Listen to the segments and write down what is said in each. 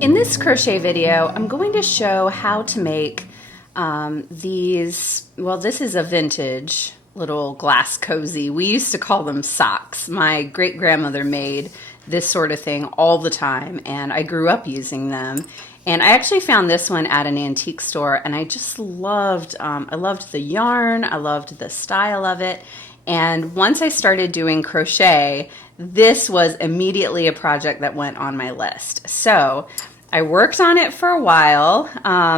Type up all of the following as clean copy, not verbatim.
In this crochet video, I'm going to show how to make this is a vintage little glass cozy. We used to call them socks. My great-grandmother made this sort of thing all the time, and I grew up using them. And I actually found this one at an antique store, and I just loved, I loved the yarn, I loved the style of it. And once I started doing crochet, this was immediately a project that went on my list. So I worked on it for a while,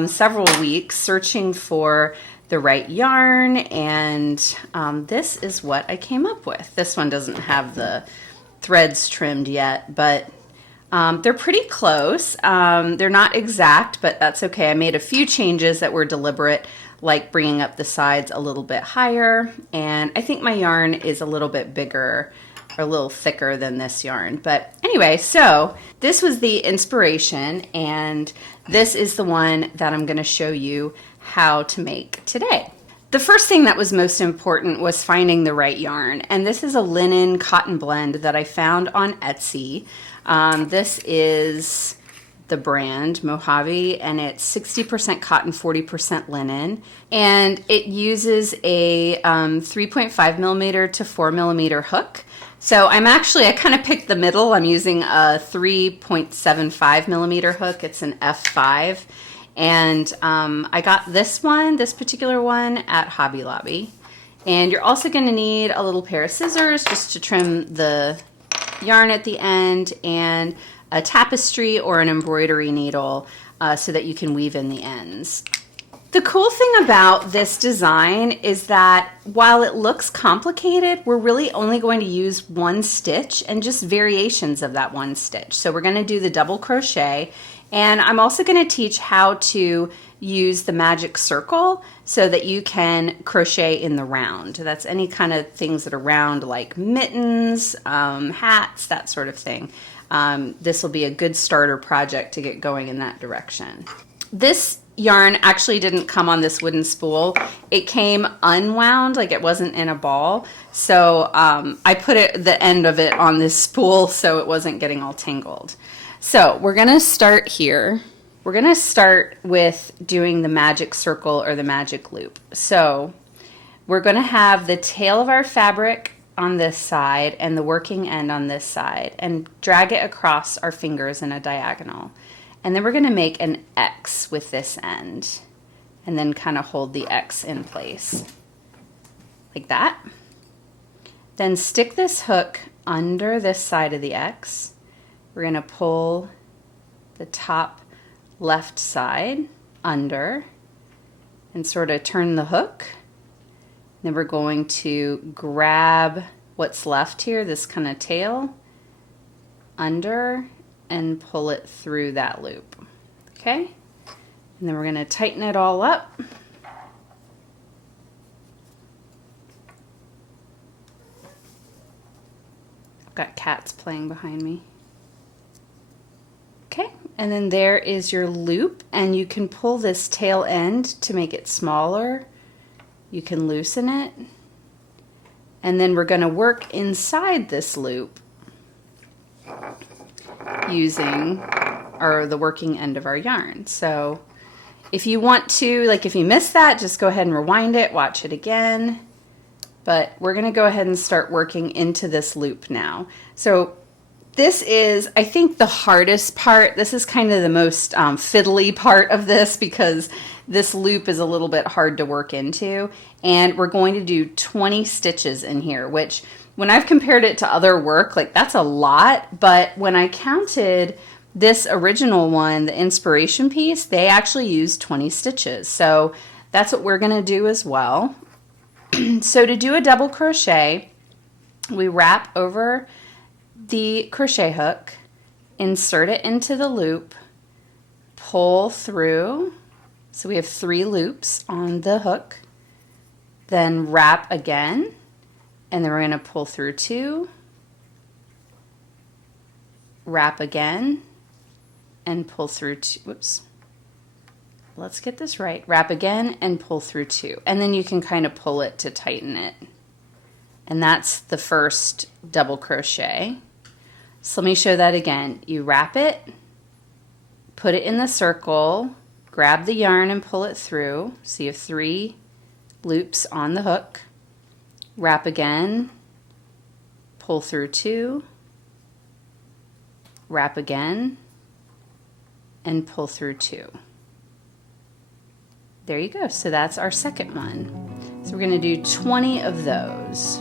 several weeks, searching for the right yarn, and this is what I came up with. This one doesn't have the threads trimmed yet, but they're pretty close. They're not exact, but that's okay. I made a few changes that were deliberate, like bringing up the sides a little bit higher, and I think my yarn is a little bit bigger or a little thicker than this yarn. But anyway, so this was the inspiration, and this is the one that I'm going to show you how to make today. The first thing that was most important was finding the right yarn, and this is a linen cotton blend that I found on Etsy. This is the brand Mojave, and it's 60% cotton, 40% linen, and it uses a 3.5 millimeter to 4 millimeter hook. So I kind of picked the middle. I'm using a 3.75 millimeter hook. It's an F5, and I got this particular one at Hobby Lobby. And you're also going to need a little pair of scissors just to trim the yarn at the end, and a tapestry or an embroidery needle so that you can weave in the ends. The cool thing about this design is that while it looks complicated, we're really only going to use one stitch and just variations of that one stitch. So we're going to do the double crochet, and I'm also going to teach how to use the magic circle so that you can crochet in the round. That's any kind of things that are round, like mittens, hats, that sort of thing. This will be a good starter project to get going in that direction. This yarn actually didn't come on this wooden spool. It came unwound, like it wasn't in a ball. So I put the end of it on this spool so it wasn't getting all tangled. So we're gonna start here. We're gonna start with doing the magic circle or the magic loop. So we're gonna have the tail of our fabric on this side and the working end on this side, and drag it across our fingers in a diagonal. And then we're going to make an X with this end, and then kind of hold the X in place like that. Then stick this hook under this side of the X. We're going to pull the top left side under and sort of turn the hook. Then we're going to grab what's left here, this kind of tail, under, and pull it through that loop. Okay? And then we're going to tighten it all up. I've got cats playing behind me. Okay, and then there is your loop, and you can pull this tail end to make it smaller. You can loosen it, and then we're going to work inside this loop using the working end of our yarn. So if you want to, like if you missed that, just go ahead and rewind it, watch it again. But we're going to go ahead and start working into this loop now. So this is, I think, the hardest part. This is kind of the most fiddly part of this, because this loop is a little bit hard to work into. And we're going to do 20 stitches in here, which when I've compared it to other work, like that's a lot. But when I counted this original one, the inspiration piece, they actually used 20 stitches. So that's what we're going to do as well. So to do a double crochet, we wrap over the crochet hook, insert it into the loop, pull through. So we have 3 loops on the hook, then wrap again, and then we're going to pull through 2, wrap again, and pull through 2. Whoops. Let's get this right. Wrap again and pull through 2. And then you can kind of pull it to tighten it. And that's the first double crochet. So let me show that again. You wrap it, put it in the circle, grab the yarn and pull it through. So you have 3 loops on the hook. Wrap again, pull through 2, wrap again, and pull through 2. There you go. So that's our second one. So we're going to do 20 of those.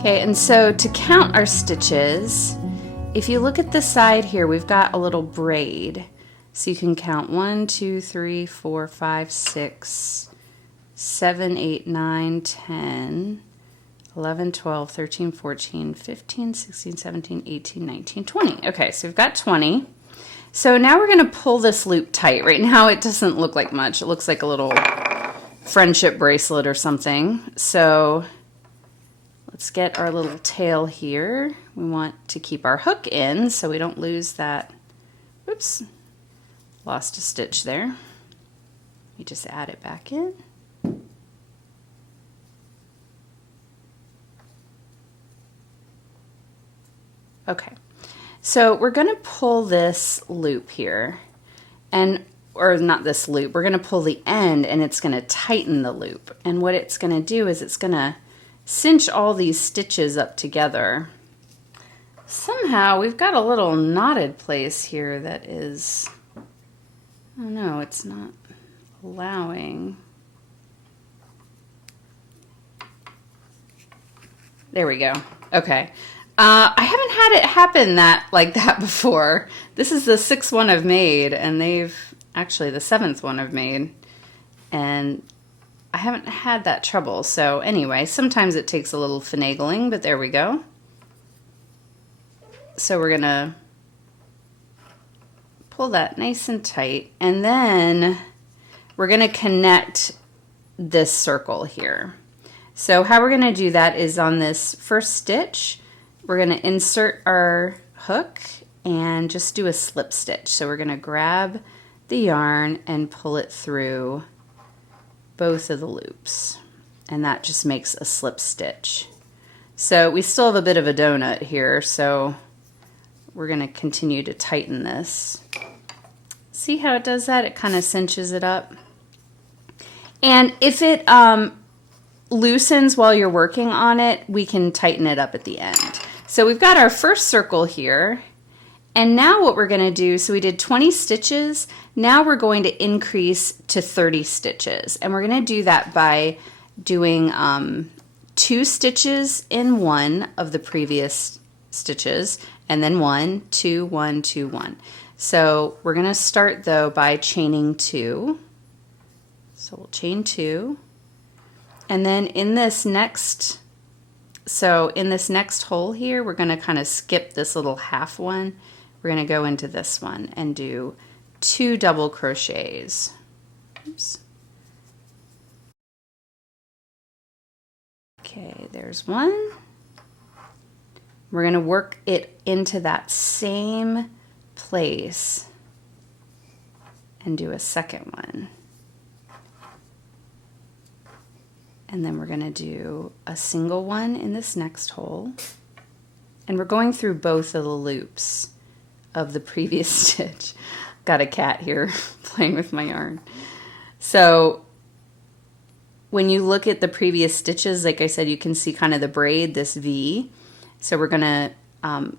Okay, and so to count our stitches, if you look at the side here, we've got a little braid. So you can count 1, 2, 3, 4, 5, 6, 7, 8, 9, 10, 11, 12, 13, 14, 15, 16, 17, 18, 19, 20. Okay, so we've got 20. So now we're going to pull this loop tight. Right now it doesn't look like much. It looks like a little friendship bracelet or something. So let's get our little tail here. We want to keep our hook in so we don't lose that. Oops, lost a stitch there. We just add it back in. Okay, so we're going to pull this loop here, or not this loop, we're going to pull the end and it's going to tighten the loop. And what it's going to do is it's going to cinch all these stitches up together. Somehow we've got a little knotted place here that is, oh no, it's not allowing. There we go. Okay. I haven't had it happen like that before. This is the 6th one I've made, and actually the 7th one I've made, and I haven't had that trouble. So anyway, sometimes it takes a little finagling, but there we go. So we're gonna pull that nice and tight, and then we're gonna connect this circle here. So how we're gonna do that is on this first stitch, we're going to insert our hook and just do a slip stitch. So we're going to grab the yarn and pull it through both of the loops. And that just makes a slip stitch. So we still have a bit of a donut here, so we're going to continue to tighten this. See how it does that? It kind of cinches it up. And if it loosens while you're working on it, we can tighten it up at the end. So we've got our first circle here, and now what we're going to do, so we did 20 stitches, now we're going to increase to 30 stitches, and we're going to do that by doing 2 stitches in one of the previous stitches, and then 1, 2, 1, 2, 1. So we're going to start though by chaining 2. So we'll chain 2, and then in this next hole here, we're going to kind of skip this little half one. We're going to go into this one and do 2 double crochets. Oops. Okay, there's 1. We're going to work it into that same place and do a second one. And then we're going to do a single one in this next hole. And we're going through both of the loops of the previous stitch. Got a cat here playing with my yarn. So when you look at the previous stitches, like I said, you can see kind of the braid, this V. So we're going to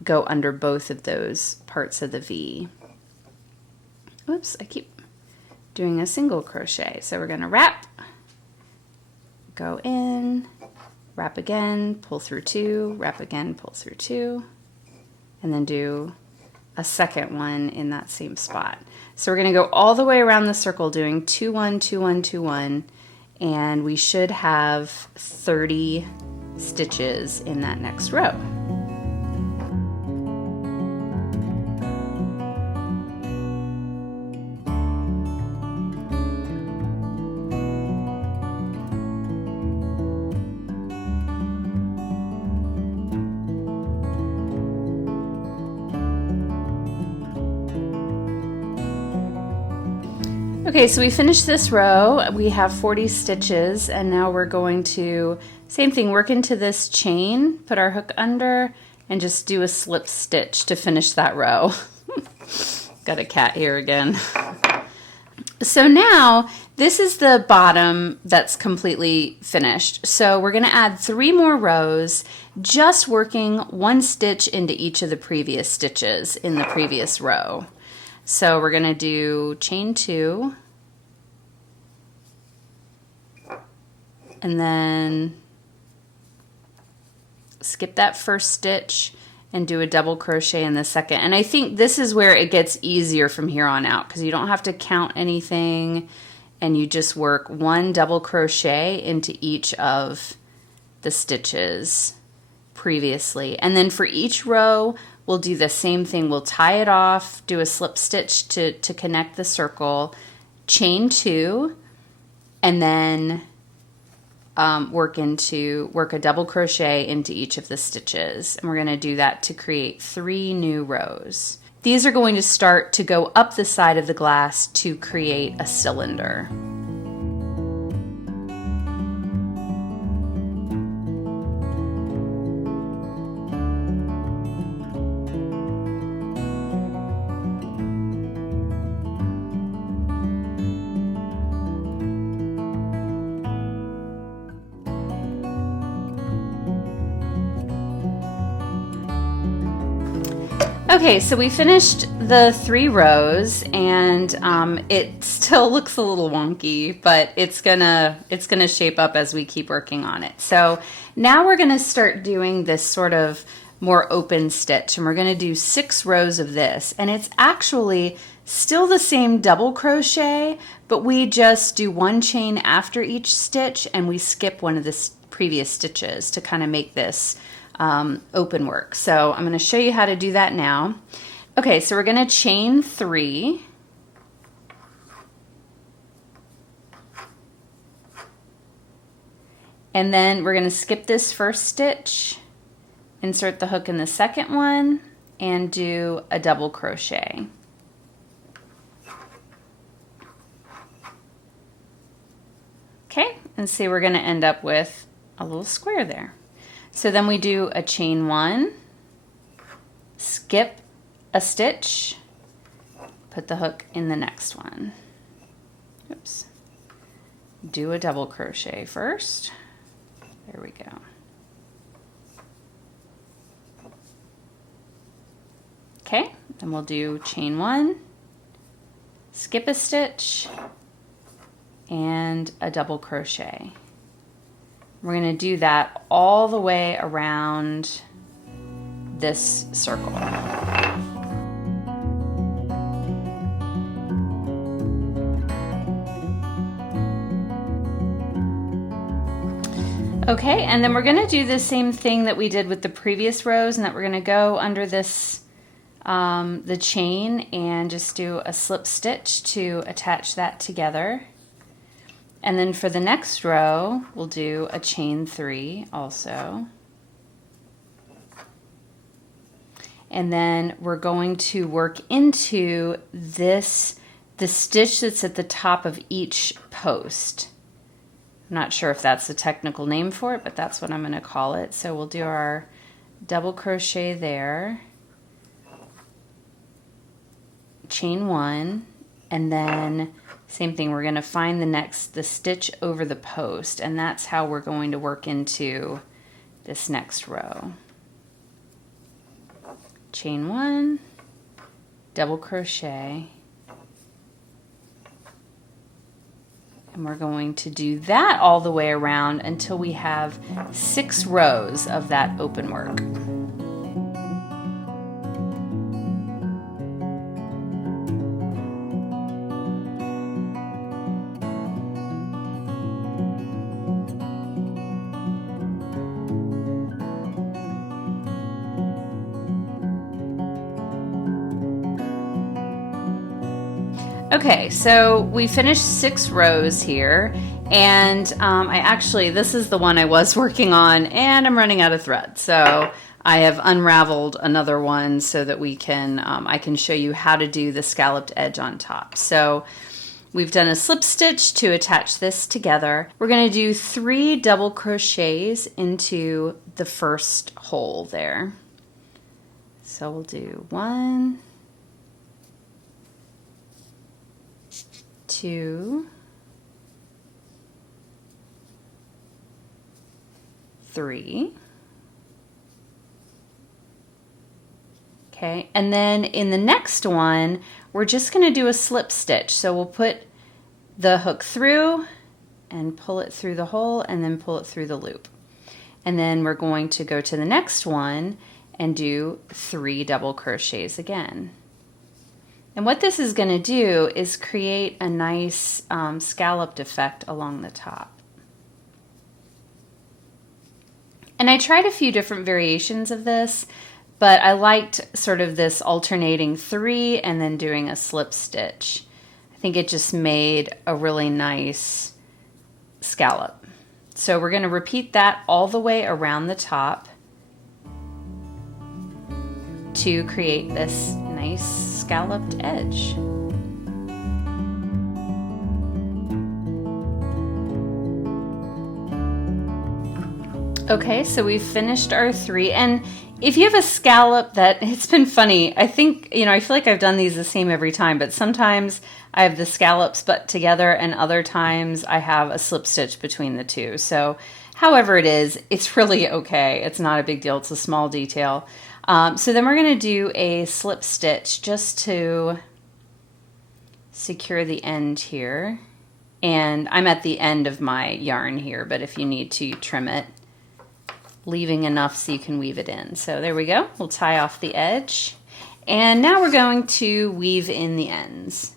go under both of those parts of the V. Oops, I keep doing a single crochet. So we're going to wrap, go in, wrap again, pull through 2, wrap again, pull through 2, and then do a second one in that same spot. So we're going to go all the way around the circle doing 2, 1, 2, 1, 2, 1, and we should have 30 stitches in that next row. Okay, so we finished this row. We have 40 stitches, and now we're going to, same thing, work into this chain, put our hook under, and just do a slip stitch to finish that row. Got a cat here again. So now this is the bottom that's completely finished. So we're going to add 3 more rows, just working 1 stitch into each of the previous stitches in the previous row. So we're going to do chain 2, and then skip that first stitch and do a double crochet in the second. And I think this is where it gets easier from here on out, because you don't have to count anything, and you just work 1 double crochet into each of the stitches previously. And then for each row, we'll do the same thing. We'll tie it off, do a slip stitch to connect the circle, chain 2, and then work a double crochet into each of the stitches. And we're going to do that to create 3 new rows. These are going to start to go up the side of the glass to create a cylinder. Okay, so we finished the 3 rows, and it still looks a little wonky, but it's gonna shape up as we keep working on it. So now we're gonna start doing this sort of more open stitch, and we're gonna do 6 rows of this, and it's actually still the same double crochet, but we just do 1 chain after each stitch, and we skip one of the previous stitches to kind of make this open work. So I'm going to show you how to do that now. Okay, so we're going to chain 3, and then we're going to skip this first stitch, insert the hook in the second one, and do a double crochet. Okay, and see, we're going to end up with a little square there. So then we do a chain 1, skip a stitch, put the hook in the next one. Oops. Do a double crochet first. There we go. Okay, then we'll do chain 1, skip a stitch, and a double crochet. We're going to do that all the way around this circle. Okay, and then we're going to do the same thing that we did with the previous rows, and that we're going to go under this the chain and just do a slip stitch to attach that together. And then for the next row, we'll do a chain 3 also. And then we're going to work into this, the stitch that's at the top of each post. I'm not sure if that's the technical name for it, but that's what I'm going to call it. So we'll do our double crochet there, chain 1, and then same thing, we're going to find the stitch over the post, and that's how we're going to work into this next row. Chain 1, double crochet, and we're going to do that all the way around until we have 6 rows of that open work. Okay, so we finished 6 rows here, and this is the one I was working on, and I'm running out of thread. So I have unraveled another one so that we can, I can show you how to do the scalloped edge on top. So We've done a slip stitch to attach this together. We're going to do 3 double crochets into the first hole there. So we'll do 1, 2, 3. Okay, and then in the next one, we're just going to do a slip stitch. So we'll put the hook through and pull it through the hole and then pull it through the loop. And then we're going to go to the next one and do 3 double crochets again. And what this is going to do is create a nice scalloped effect along the top. And I tried a few different variations of this, but I liked sort of this alternating 3 and then doing a slip stitch. I think it just made a really nice scallop. So we're going to repeat that all the way around the top to create this nice scalloped edge. Okay, so we've finished our 3, and if you have a scallop that, it's been funny, I think, I feel like I've done these the same every time, but sometimes I have the scallops but together and other times I have a slip stitch between the two. So however it is, it's really okay. It's not a big deal. It's a small detail. So then we're going to do a slip stitch just to secure the end here. And I'm at the end of my yarn here, but if you need to, trim it, leaving enough so you can weave it in. So there we go. We'll tie off the edge. And now we're going to weave in the ends.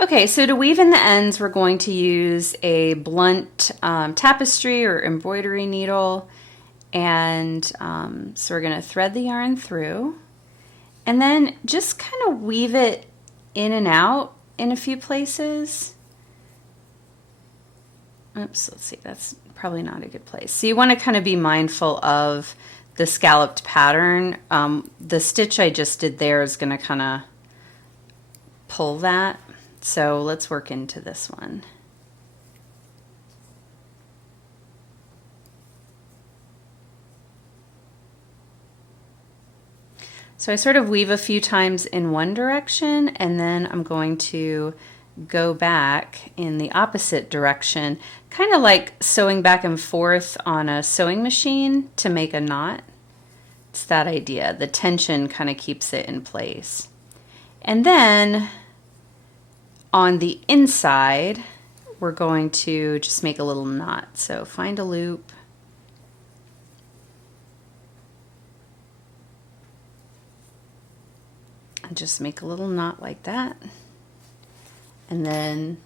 Okay, so to weave in the ends, we're going to use a blunt tapestry or embroidery needle. And so we're going to thread the yarn through and then just kind of weave it in and out in a few places. Oops, let's see, that's probably not a good place. So you want to kind of be mindful of the scalloped pattern. The stitch I just did there is going to kind of pull that. So let's work into this one. So I sort of weave a few times in one direction and then I'm going to go back in the opposite direction, kind of like sewing back and forth on a sewing machine to make a knot. It's that idea. The tension kind of keeps it in place. And then on the inside, we're going to just make a little knot. So find a loop. And just make a little knot like that. And then,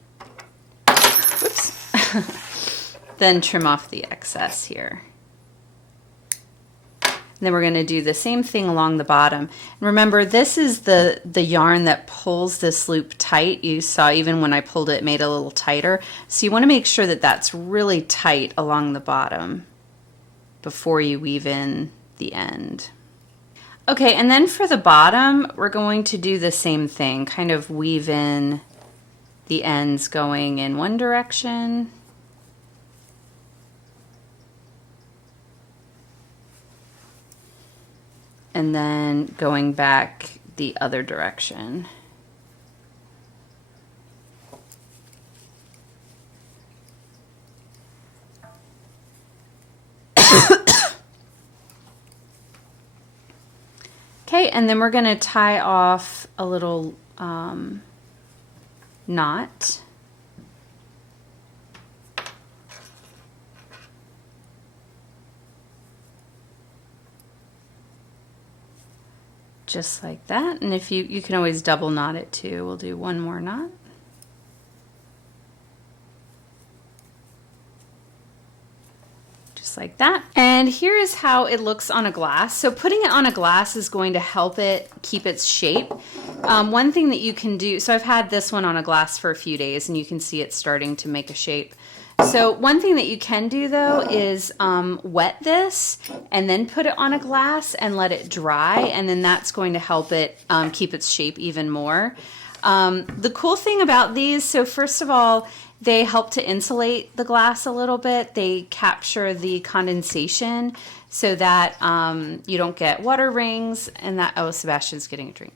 whoops, then trim off the excess here. And then we're going to do the same thing along the bottom. And remember, this is the yarn that pulls this loop tight. You saw even when I pulled it, it made it a little tighter. So you want to make sure that that's really tight along the bottom before you weave in the end. Okay, and then for the bottom, we're going to do the same thing, kind of weave in the ends going in one direction. And then going back the other direction. Okay, and then we're going to tie off a little knot. Just like that. And if you can always double knot it too. We'll do one more knot. Just like that. And here is how it looks on a glass. So putting it on a glass is going to help it keep its shape. One thing that you can do, so I've had this one on a glass for a few days and you can see it's starting to make a shape. So one thing that you can do though is wet this and then put it on a glass and let it dry, and then that's going to help it keep its shape even more. The cool thing about these, so first of all, they help to insulate the glass a little bit. They capture the condensation so that you don't get water rings and that, oh, Sebastian's getting a drink.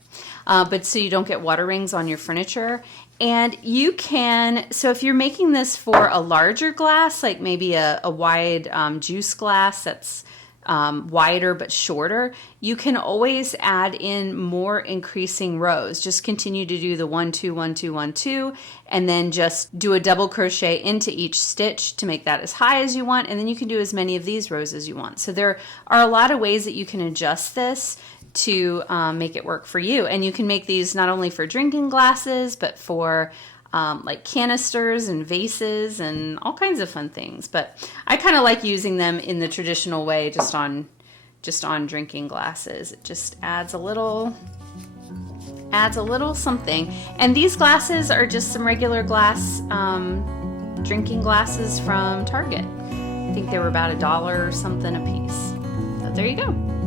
But so you don't get water rings on your furniture. And you can, so if you're making this for a larger glass, like maybe a wide juice glass that's wider but shorter, you can always add in more increasing rows. Just continue to do the 1 2 1 2 1 2, and then just do a double crochet into each stitch to make that as high as you want, and then you can do as many of these rows as you want. So there are a lot of ways that you can adjust this to make it work for you. And you can make these not only for drinking glasses, but for like canisters and vases and all kinds of fun things. But I kind of like using them in the traditional way, just on drinking glasses. It just adds a little something. And these glasses are just some regular glass drinking glasses from Target. I think they were about $1 or something a piece. So there you go.